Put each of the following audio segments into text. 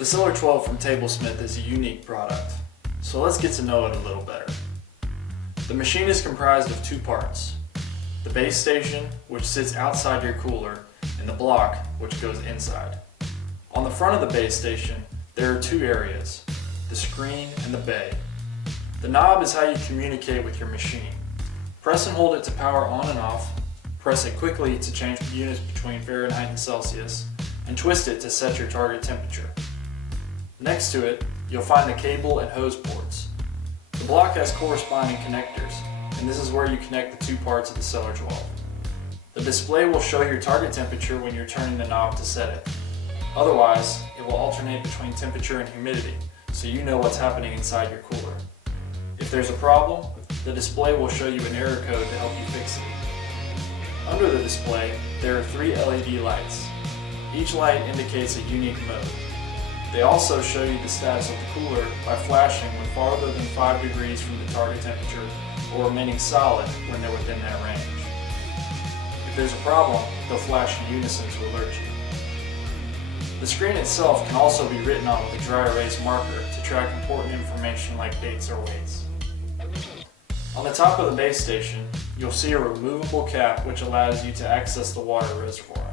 The CELR-12 from Tablesmith is a unique product, so let's get to know it a little better. The machine is comprised of two parts: the base station, which sits outside your cooler, and the block, which goes inside. On the front of the base station, there are two areas: the screen and the bay. The knob is how you communicate with your machine. Press and hold it to power on and off, press it quickly to change units between Fahrenheit and Celsius, and twist it to set your target temperature. Next to it, you'll find the cable and hose ports. The block has corresponding connectors, and this is where you connect the two parts of the CELR-12. The display will show your target temperature when you're turning the knob to set it. Otherwise, it will alternate between temperature and humidity, so you know what's happening inside your cooler. If there's a problem, the display will show you an error code to help you fix it. Under the display, there are 3 LED lights. Each light indicates a unique mode. They also show you the status of the cooler by flashing when farther than 5 degrees from the target temperature or remaining solid when they're within that range. If there's a problem, they'll flash in unison to alert you. The screen itself can also be written on with a dry erase marker to track important information like dates or weights. On the top of the base station, you'll see a removable cap which allows you to access the water reservoir.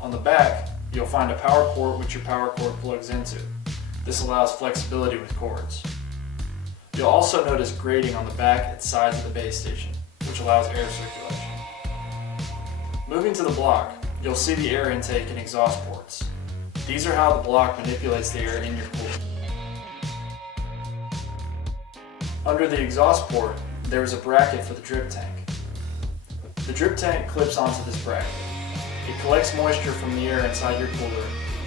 On the back, you'll find a power port which your power cord plugs into. This allows flexibility with cords. You'll also notice grating on the back and sides of the base station, which allows air circulation. Moving to the block, you'll see the air intake and exhaust ports. These are how the block manipulates the air in your cooler. Under the exhaust port, there is a bracket for the drip tank. The drip tank clips onto this bracket. It collects moisture from the air inside your cooler,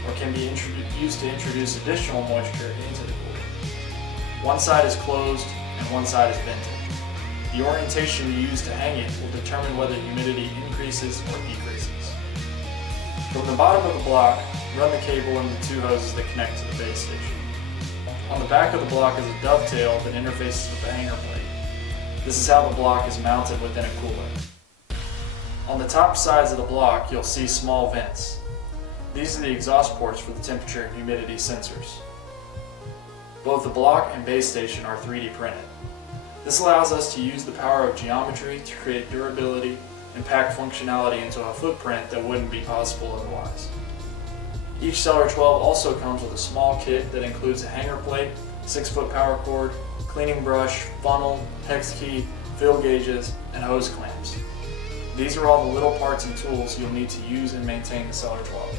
or can be used to introduce additional moisture into the cooler. One side is closed and one side is vented. The orientation you use to hang it will determine whether humidity increases or decreases. From the bottom of the block, run the cable into the 2 hoses that connect to the base station. On the back of the block is a dovetail that interfaces with the hanger plate. This is how the block is mounted within a cooler. On the top sides of the block, you'll see small vents. These are the exhaust ports for the temperature and humidity sensors. Both the block and base station are 3D printed. This allows us to use the power of geometry to create durability and pack functionality into a footprint that wouldn't be possible otherwise. Each CELR-12 also comes with a small kit that includes a hanger plate, 6-foot power cord, cleaning brush, funnel, hex key, fill gauges, and hose clamps. These are all the little parts and tools you'll need to use and maintain the CELR-12.